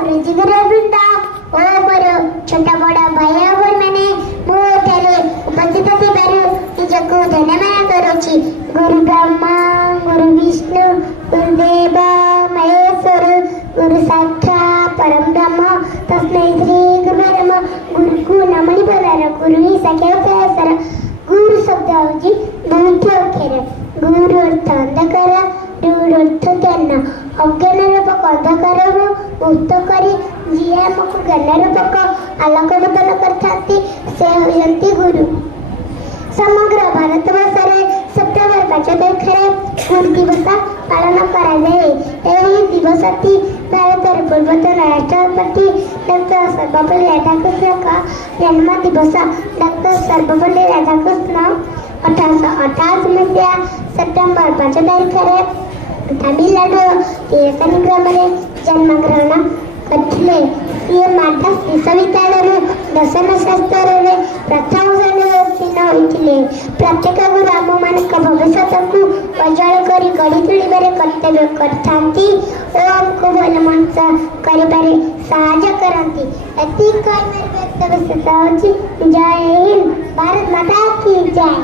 गुरुजी गुरुवृंद ओ ମୋର ଛୋଟ ବଡ଼ ଭାଇ ଓ ଭଉଣୀମାନେ ମୁଁ ଏଠାରେ ଉପସ୍ଥିତ ଥିବାରୁ ନିଜକୁ ଧନ୍ୟବାଦ କରୁଛି। ଗୁରୁ ବ୍ରହ୍ମା ଗୁରୁ ବିଷ୍ଣୁ ଗୁରୁଦେବ ମହେଶ୍ୱର ଗୁରୁ ସାକ୍ଷାତ୍ ପରମ ବ୍ରହ୍ମ ତସ୍ମୈ ଶ୍ରୀ ଗୁରୁବେ ନମଃ। ଗୁରୁକୁ ନମଣି ବୋଲାର ଗୁରୁ ହିଁ ସାକ୍ଷାତ୍ ଈଶ୍ୱର। ଗୁରୁ ଶବ୍ଦ ହେଉଛି ଦୁଇଟି ଅକ୍ଷର। ଗୁରୁ ଅର୍ଥ ଅନ୍ଧକାର, ରୁର ଅର୍ଥ ଜ୍ଞାନ। ଅଜ୍ଞାନ ରୂପକ ଅନ୍ଧକାରରୁ ମୁକ୍ତ କରି ଯିଏ ଆମକୁ ଜ୍ଞାନ ରୂପକ ଆଲୋକ ପ୍ରଦାନ କରିଥାନ୍ତି ସେ ହେଉଛନ୍ତି ଗୁରୁ। ସମଗ୍ର ଭାରତବର୍ଷରେ ସେପ୍ଟେମ୍ବର 5 ତାରିଖରେ ଗୁରୁ ଦିବସ ପାଳନ କରାଯାଏ। ଏହି ଦିବସଟି ଭାରତର ପୂର୍ବତନ ରାଷ୍ଟ୍ରପତି ଡକ୍ଟର ସର୍ବପଲ୍ଲୀ ରାଧାକୃଷ୍ଣଙ୍କ ଜନ୍ମ ଦିବସ। ଡକ୍ଟର ସର୍ବପଲ୍ଲୀ ରାଧାକୃଷ୍ଣ 1888 ମସିହା ସେପ୍ଟେମ୍ବର 5 ତାରିଖରେ ତାମିଲନାଡୁ ତିରୁଚେନ୍ଦୁର ଗ୍ରାମରେ ଜନ୍ମଗ୍ରହଣ କରିଥିଲେ। ସିଏ ମାଡ୍ରାସ ବିଶ୍ୱବିଦ୍ୟାଳୟରୁ ଦର୍ଶନ ଶାସ୍ତ୍ରରେ ପ୍ରଥମ ଶ୍ରେଣୀରେ ଉତ୍ତୀର୍ଣ୍ଣ ହୋଇଥିଲେ। ପ୍ରତ୍ୟେକ ଗୁରୁ ଆମମାନଙ୍କ ଭବିଷ୍ୟତକୁ ଉଜ୍ଜ୍ୱଳ କରି ଗଢ଼ି ତୋଳିବାରେ କର୍ତ୍ତବ୍ୟ କରିଥାନ୍ତି ଓ ଆମକୁ ଭଲ ମଣିଷ କରିବାରେ ସାହାଯ୍ୟ କରନ୍ତି। ଏତିକି କହିବାର ବ୍ୟକ୍ତ ବିଶେଷ ହେଉଛି ଜୟ ହିନ୍ଦ, ଭାରତ ମାତା କି ଜୟ।